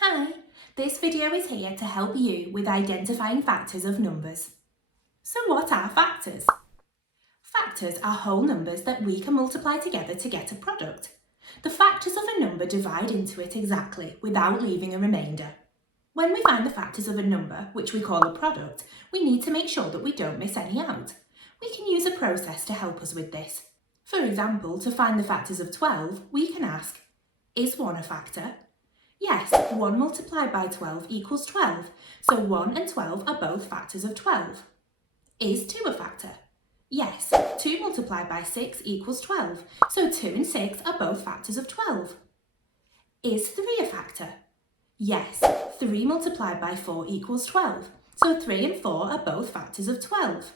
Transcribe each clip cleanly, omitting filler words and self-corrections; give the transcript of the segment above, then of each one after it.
Hi, this video is here to help you with identifying factors of numbers. So what are factors? Factors are whole numbers that we can multiply together to get a product. The factors of a number divide into it exactly without leaving a remainder. When we find the factors of a number, which we call a product, we need to make sure that we don't miss any out. We can use a process to help us with this. For example, to find the factors of 12, we can ask, is 1 a factor? Yes, 1 multiplied by 12 equals 12, so 1 and 12 are both factors of 12. Is 2 a factor? Yes, 2 multiplied by 6 equals 12, so 2 and 6 are both factors of 12. Is 3 a factor? Yes, 3 multiplied by 4 equals 12, so 3 and 4 are both factors of 12.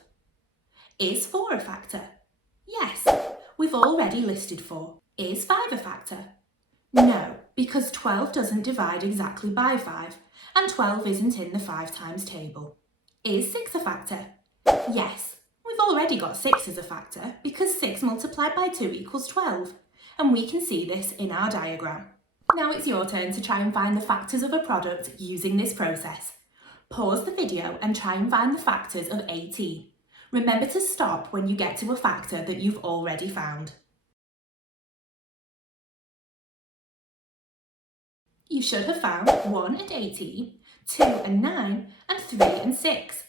Is 4 a factor? Yes, we've already listed 4. Is 5 a factor? No, because 12 doesn't divide exactly by 5, and 12 isn't in the 5 times table. Is 6 a factor? Yes, we've already got 6 as a factor because 6 multiplied by 2 equals 12, and we can see this in our diagram. Now it's your turn to try and find the factors of a product using this process. Pause the video and try and find the factors of 18. Remember to stop when you get to a factor that you've already found. You should have found 1 and 18, 2 and 9, and 3 and 6.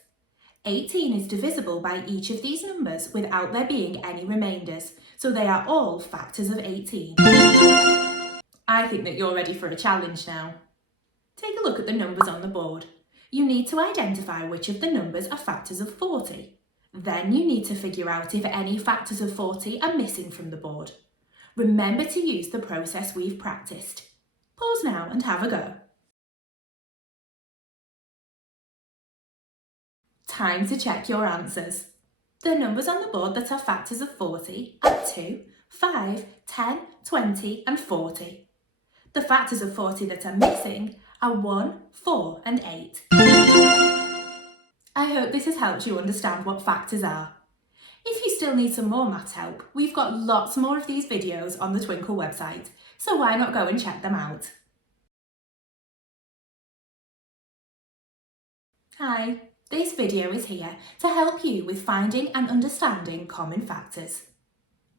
18 is divisible by each of these numbers without there being any remainders, so they are all factors of 18. I think that you're ready for a challenge now. Take a look at the numbers on the board. You need to identify which of the numbers are factors of 40. Then you need to figure out if any factors of 40 are missing from the board. Remember to use the process we've practiced. Pause now and have a go. Time to check your answers. The numbers on the board that are factors of 40 are 2, 5, 10, 20 and 40. The factors of 40 that are missing are 1, 4 and 8. I hope this has helped you understand what factors are. If you still need some more maths help, we've got lots more of these videos on the Twinkl website, so why not go and check them out? Hi, this video is here to help you with finding and understanding common factors.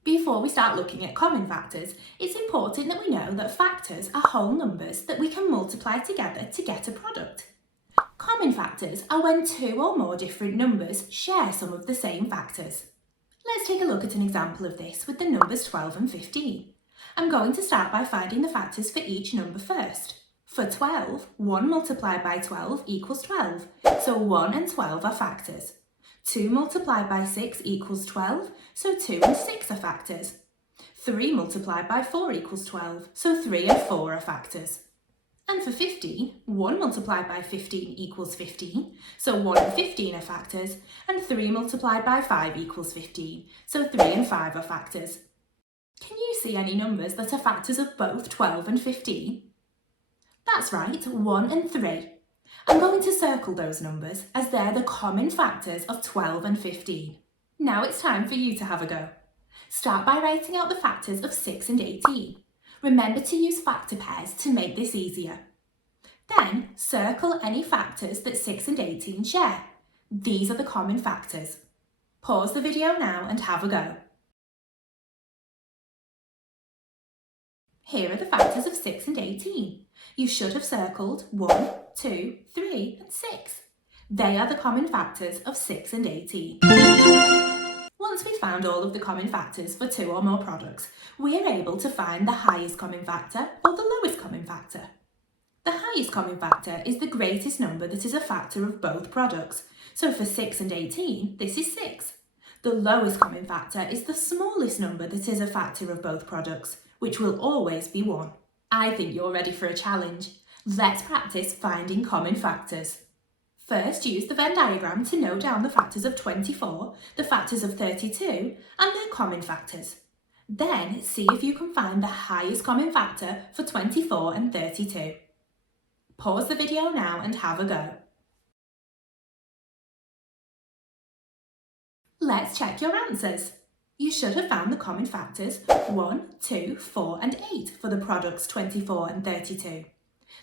Before we start looking at common factors, it's important that we know that factors are whole numbers that we can multiply together to get a product. Common factors are when 2 or more different numbers share some of the same factors. Let's take a look at an example of this with the numbers 12 and 15. I'm going to start by finding the factors for each number first. For 12, 1 multiplied by 12 equals 12, so 1 and 12 are factors. 2 multiplied by 6 equals 12, so 2 and 6 are factors. 3 multiplied by 4 equals 12, so 3 and 4 are factors. And for 15, 1 multiplied by 15 equals 15, so 1 and 15 are factors, and 3 multiplied by 5 equals 15, so 3 and 5 are factors. Can you see any numbers that are factors of both 12 and 15? That's right, 1 and 3. I'm going to circle those numbers as they're the common factors of 12 and 15. Now it's time for you to have a go. Start by writing out the factors of 6 and 18. Remember to use factor pairs to make this easier. Then circle any factors that 6 and 18 share. These are the common factors. Pause the video now and have a go. Here are the factors of 6 and 18. You should have circled 1, 2, 3 and 6. They are the common factors of 6 and 18. Once we've found all of the common factors for 2 or more products, we're able to find the highest common factor or the lowest common factor. The highest common factor is the greatest number that is a factor of both products. So for 6 and 18, this is 6. The lowest common factor is the smallest number that is a factor of both products, which will always be 1. I think you're ready for a challenge. Let's practice finding common factors. First, use the Venn diagram to note down the factors of 24, the factors of 32, and their common factors. Then, see if you can find the highest common factor for 24 and 32. Pause the video now and have a go. Let's check your answers. You should have found the common factors 1, 2, 4 and 8 for the products 24 and 32.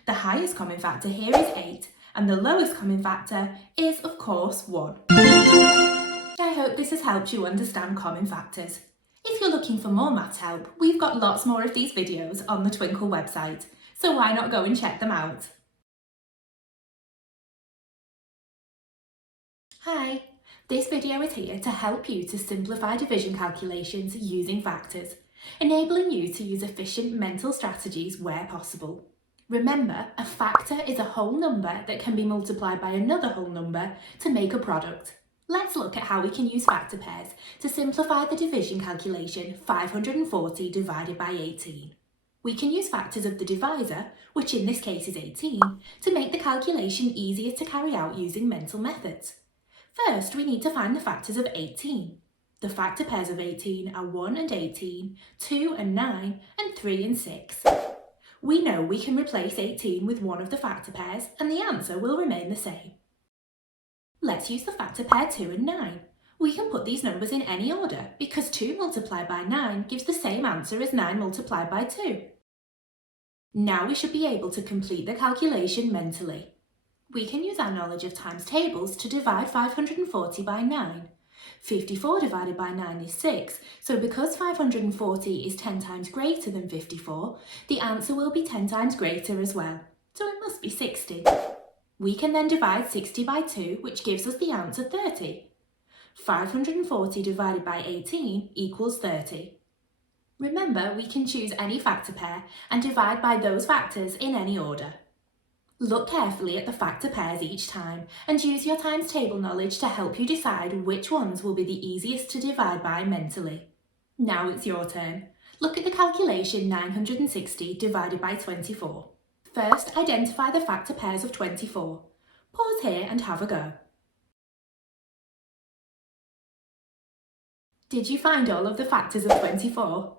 The highest common factor here is 8, and the lowest common factor is, of course, 1. I hope this has helped you understand common factors. If you're looking for more maths help, we've got lots more of these videos on the Twinkl website, so why not go and check them out? Hi, this video is here to help you to simplify division calculations using factors, enabling you to use efficient mental strategies where possible. Remember, a factor is a whole number that can be multiplied by another whole number to make a product. Let's look at how we can use factor pairs to simplify the division calculation 540 divided by 18. We can use factors of the divisor, which in this case is 18, to make the calculation easier to carry out using mental methods. First, we need to find the factors of 18. The factor pairs of 18 are 1 and 18, 2 and 9, and 3 and 6. We know we can replace 18 with one of the factor pairs and the answer will remain the same. Let's use the factor pair 2 and 9. We can put these numbers in any order because 2 multiplied by 9 gives the same answer as 9 multiplied by 2. Now we should be able to complete the calculation mentally. We can use our knowledge of times tables to divide 540 by 9. 54 divided by 9 is 6, so because 540 is 10 times greater than 54, the answer will be 10 times greater as well, so it must be 60. We can then divide 60 by 2, which gives us the answer 30. 540 divided by 18 equals 30. Remember, we can choose any factor pair and divide by those factors in any order. Look carefully at the factor pairs each time and use your times table knowledge to help you decide which ones will be the easiest to divide by mentally. Now it's your turn. Look at the calculation 960 divided by 24. First, identify the factor pairs of 24. Pause here and have a go. Did you find all of the factors of 24?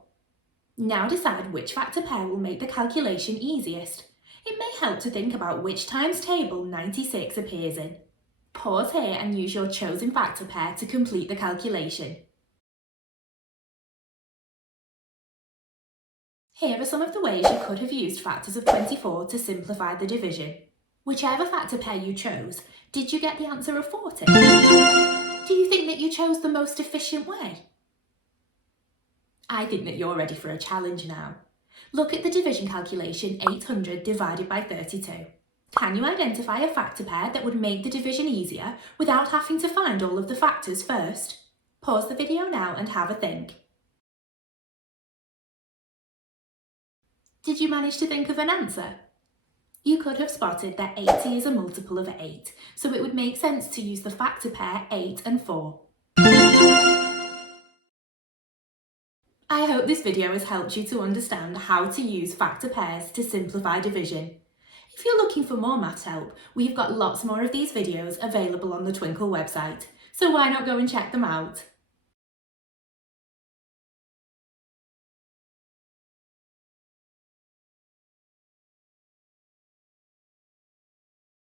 Now decide which factor pair will make the calculation easiest. It may help to think about which times table 96 appears in. Pause here and use your chosen factor pair to complete the calculation. Here are some of the ways you could have used factors of 24 to simplify the division. Whichever factor pair you chose, did you get the answer of 40? Do you think that you chose the most efficient way? I think that you're ready for a challenge now. Look at the division calculation 800 divided by 32. Can you identify a factor pair that would make the division easier without having to find all of the factors first? Pause the video now and have a think. Did you manage to think of an answer? You could have spotted that 80 is a multiple of 8, so it would make sense to use the factor pair 8 and 4. I hope this video has helped you to understand how to use factor pairs to simplify division. If you're looking for more maths help, we've got lots more of these videos available on the Twinkl website, so why not go and check them out?